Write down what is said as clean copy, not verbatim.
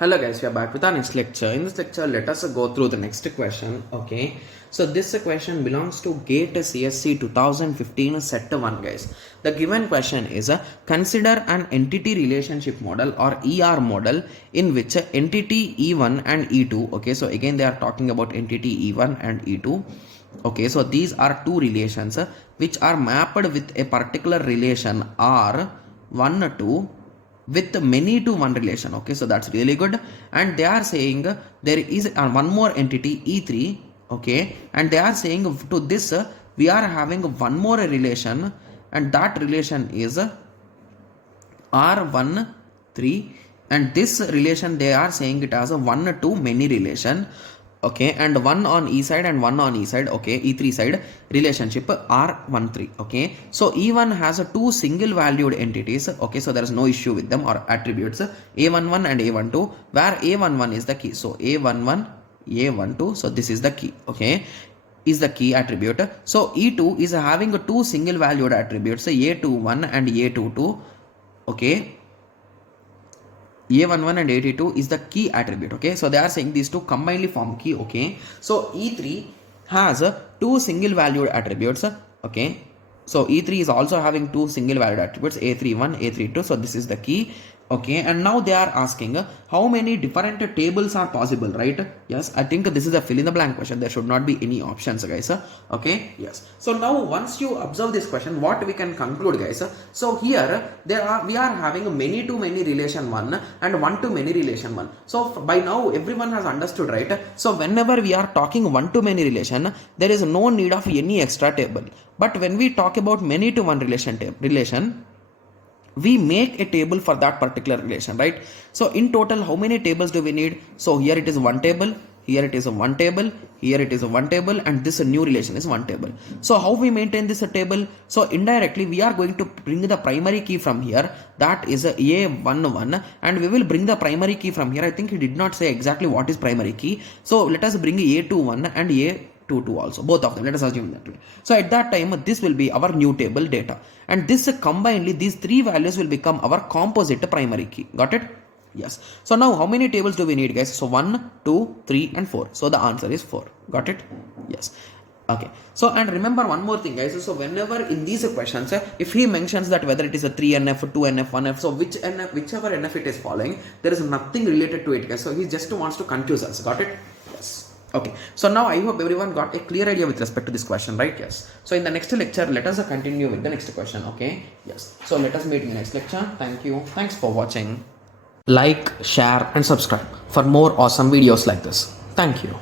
Hello guys, we are back with our next lecture. In this lecture, let us go through the next question. Okay, so this question belongs to GATE CSC 2015 set 1 guys. The given question is consider an entity relationship model or ER model in which entity E1 and E2. Okay, so again they are talking about entity E1 and E2. Okay, so these are two relations which are mapped with a particular relation R1 to with many to one relation. Okay, so that's really good. And they are saying there is one more entity E3. Okay, and they are saying to this we are having one more relation, and that relation is R1 3, and this relation they are saying it as a one to many relation. Okay, and one on E side and one on E side. Okay, E3 side relationship R13. Okay, so E1 has a two single valued entities. Okay, so there is no issue with them or attributes A11 and A12, where A11 is the key. So A11, A12, so this is the key. Okay, is the key attribute. So E2 is having two single valued attributes A21 and A22. Okay, A11 and A22 is the key attribute. Okay, so they are saying these two combinedly form key. Okay, so E3 has two single valued attributes. Okay, so E3 is also having two single valued attributes A31, A32. So this is the key. Okay, and now they are asking how many different tables are possible, right? Yes, I think this is a fill in the blank question. There should not be any options, guys. Okay, yes. So now once you observe this question, what we can conclude, guys? So here we are having many to many relation 1 and one to many relation 1. So by now everyone has understood, right? So whenever we are talking one to many relation, there is no need of any extra table. But when we talk about many to one relation, we make a table for that particular relation, right? So in total, how many tables do we need? So here it is one table, here it is a one table, here it is a one table, and this new relation is one table. So how we maintain this table? So indirectly we are going to bring the primary key from here, that is A11, and we will bring the primary key from here. I think he did not say exactly what is primary key. So let us bring A21 and A22 also, both of them. Let us assume that. So at that time, this will be our new table data, and this combinedly, these three values will become our composite primary key. Got it? Yes. So now how many tables do we need, guys? So 1, 2, 3 and 4. So the answer is 4. Got it? Yes. Okay. So and remember one more thing, guys. So whenever in these questions, if he mentions that whether it is a 3NF, 2NF, 1F, so whichever NF it is following, there is nothing related to it, guys. So he just wants to confuse us. Got it? Yes. Okay, so now I hope everyone got a clear idea with respect to this question, right? Yes. So in the next lecture, let us continue with the next question. Okay. Yes. So let us meet in the next lecture. Thank you. Thanks for watching. Like, share and subscribe for more awesome videos like this. Thank you.